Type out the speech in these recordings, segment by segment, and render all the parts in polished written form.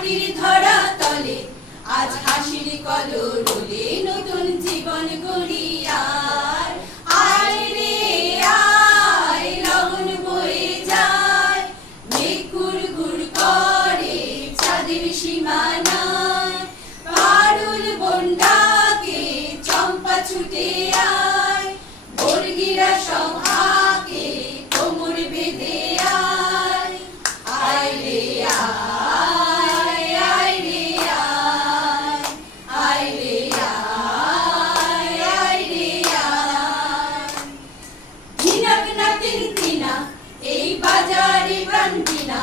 মাটির ধরা তলে আজ হাসির কলরলে নতুন জীবন গড়িয়ায় আয় রে আয় লগন বয়ে যায় মেঘ ঘুরঘুর করে চাঁদের সীমানায় পারুল বন্ডাকে চম্পা ছুটে আয় বর্গিরা সব আকে কোমর বেঁধে আয় আয় রে আয় আয় রে আয় আয় রে আয় আয় রে আয় ঝিনাক না তিনতিনা এই বাজারে প্রাণ বিনা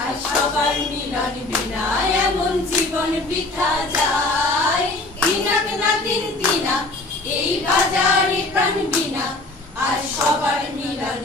আর সবার মিলন বিনা এমন জীবন বৃথা যায় ঝিনাক না তিনতিনা এই বাজারে প্রাণ বিনা আর সবার মিলন